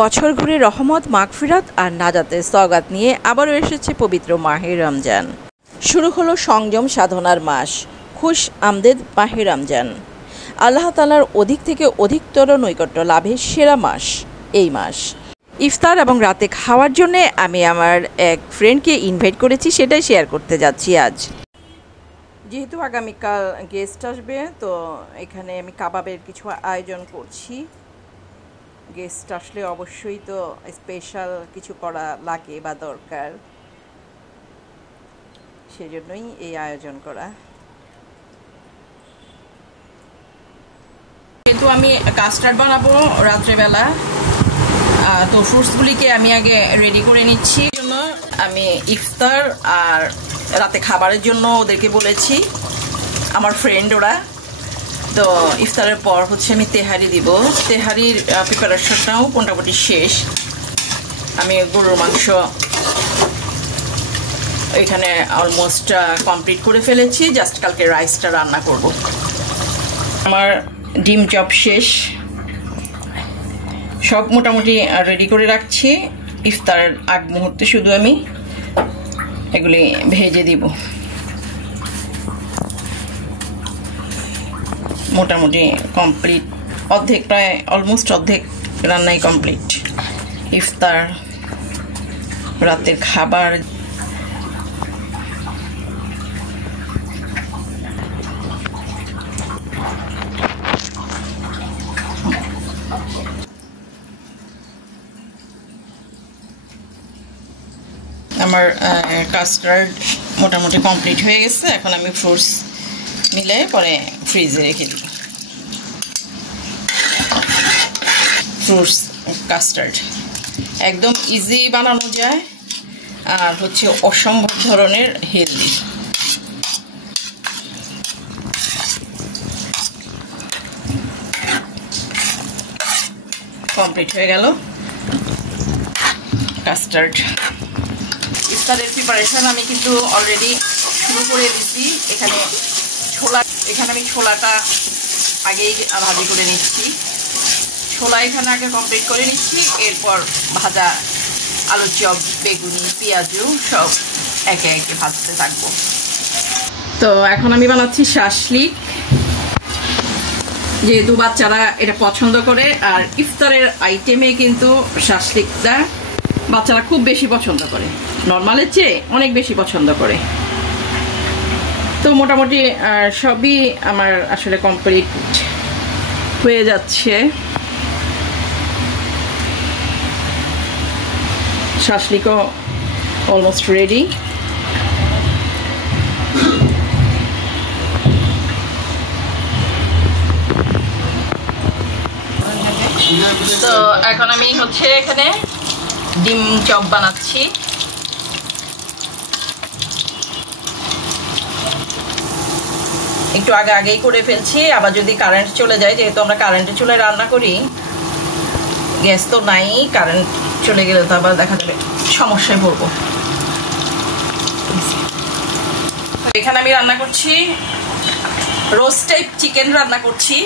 বছর ঘুরে রহমত, মাগফিরাত আর নাজাতের সওগাত নিয়ে আবারও এসেছে পবিত্র মাহে রমজান। শুরু হলো সংযম সাধনার মাস, খুশ আমদেদ মাহে রমজান। আল্লাহ তাআলার অধিক থেকে অধিকতর নৈকট্য লাভের সেরা মাস এই মাস। ইফতার এবং রাতে খাওয়ার জন্য আমি আমার এক ফ্রেন্ডকে ইনভাইট করেছি, সেটাই শেয়ার করতে যাচ্ছি আজ। যেহেতু আগামীকাল গেস্ট আসবে, তো এখানে আমি কাবাবের কিছু আয়োজন করছি। গেস্ট আসলে অবশ্যই তো স্পেশাল কিছু করা লাগে বা দরকার, সেজন্যই এই আয়োজন করা। কিন্তু আমি কাস্টার্ড বানাবো রাত্রেবেলা, তো ফ্রুটসগুলিকে আমি আগে রেডি করে নিচ্ছি। জন্য আমি ইফতার আর রাতে খাবারের জন্য ওদেরকে বলেছি, আমার ফ্রেন্ড ওরা। তো ইফতারের পর হচ্ছে আমি তেহারি দিব। তেহারির প্রিপারেশনটাও মোটামুটি শেষ। আমি গরুর মাংস এখানে অলমোস্ট কমপ্লিট করে ফেলেছি, জাস্ট কালকে রাইসটা রান্না করব। আমার ডিম চপ শেষ, সব মোটামুটি রেডি করে রাখছি। ইফতারের আগ মুহূর্তে শুধু আমি এগুলি ভেজে দিব। মোটামুটি কমপ্লিট, অর্ধেক, প্রায় অলমোস্ট অর্ধেক রান্নাই কমপ্লিট। ইফতার, রাতের খাবার। আমার কাস্টার্ড মোটামুটি কমপ্লিট হয়ে গেছে। এখন আমি ফ্রুটস মিলে পরে ফ্রিজে রেখে দিই। ফ্রুটস কাস্টার্ড একদম ইজি বানানো যায়, আর হচ্ছে অসম্ভব ধরনের হেলদি। কমপ্লিট হয়ে গেল কাস্টার্ড। ইফতারের প্রিপারেশন আমি কিন্তু অলরেডি শুরু করে দিচ্ছি। এখানে আমি ছোলাটা আগেই ভাজি করে নিচ্ছি। ছোলা এখানে আগে কমপ্লিট করে নিচ্ছি, এরপর ভাজা আলুর চপ, বেগুনি, পেঁয়াজু সব একে একে ভাজতে থাকবো। তো এখন আমি বানাচ্ছি শাসলিক, যেহেতু বাচ্চারা এটা পছন্দ করে। আর ইফতারের আইটেমে কিন্তু শাসলিকটা বাচ্চারা খুব বেশি পছন্দ করে, নর্মালের চেয়ে অনেক বেশি পছন্দ করে। তো মোটামুটি সবই আমার আসলে কমপ্লিট হয়ে যাচ্ছে। শাসলিকও অলমোস্ট রেডি। তো এখন আমি হচ্ছে এখানে ডিম চপ বানাচ্ছি। একটু আগেই করে ফেলছি, আবার যদি কারেন্ট চলে যায়, যেহেতু আমরা কারেন্টের চুলায় রান্না করি, গ্যাস তো নাই, কারেন্ট চলে গেলে তো আবার দেখা যাবে সমস্যায় পড়বো। এখানে আমি রান্না করছি রোস্ট টাইপ চিকেন রান্না করছি।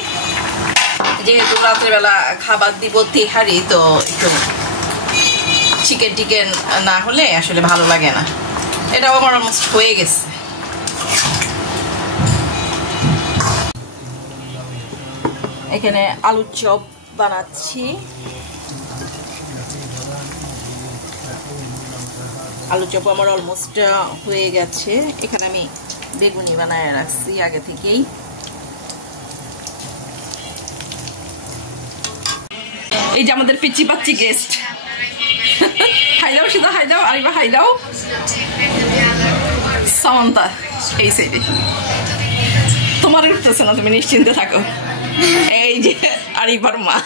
যেহেতু রাত্রেবেলা খাবার দিব তেহারি, তো একটু চিকেন না হলে আসলে ভালো লাগে না। এটাও আমার অলমোস্ট হয়ে গেছে। এখানে আলুর চপ বানাচ্ছি। আলু চপ আমার অলমোস্ট হয়ে গেছে। এখানে আমি বেগুনি বানায় রাখছি আগে থেকেই। এই যে আমাদের পিচি পাচ্ছি গেস্ট। হাই দাও সিধা, হাই দাও আরিবা, হাই দাও। সামন্তা এই সাইডে, তোমার উঠতেছে না, তুমি নিশ্চিন্তে থাকো। এই যে আরিবার মা।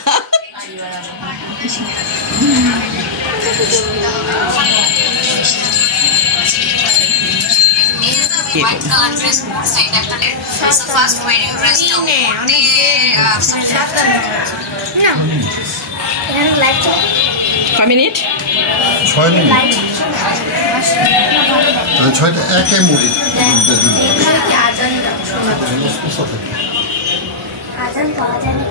White color dress mode say definitely. So first when you rest no. কয় মিনিট? 6 মিনিট। 6টা একে মুড়ি। আজান পাওয়া যায় না।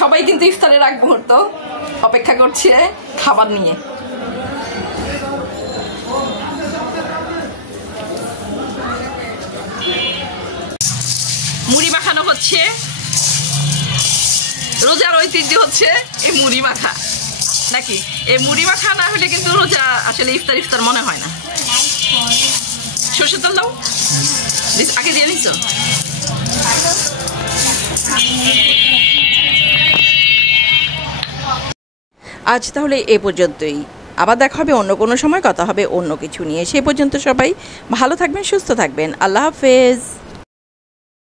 সবাই কিন্তু ইফতারের আগ মুহূর্ত অপেক্ষা করছে খাবার নিয়ে। মুড়ি মাখানো হচ্ছে, রোজার ঐতিহ্য হচ্ছে এই মুড়ি মাখা নাকি? এই মুড়ি মাখা না হলে কিন্তু রোজা আসলে ইফতার ইফতার মনে হয় না। সরষের তেল দাও, আগে দিয়ে নিচ্ছ। আজ তাহলে এ পর্যন্তই, আবার দেখা হবে অন্য কোনো সময়, কথা হবে অন্য কিছু নিয়ে। সে পর্যন্ত সবাই ভালো থাকবেন, সুস্থ থাকবেন। আল্লাহ হাফেজ।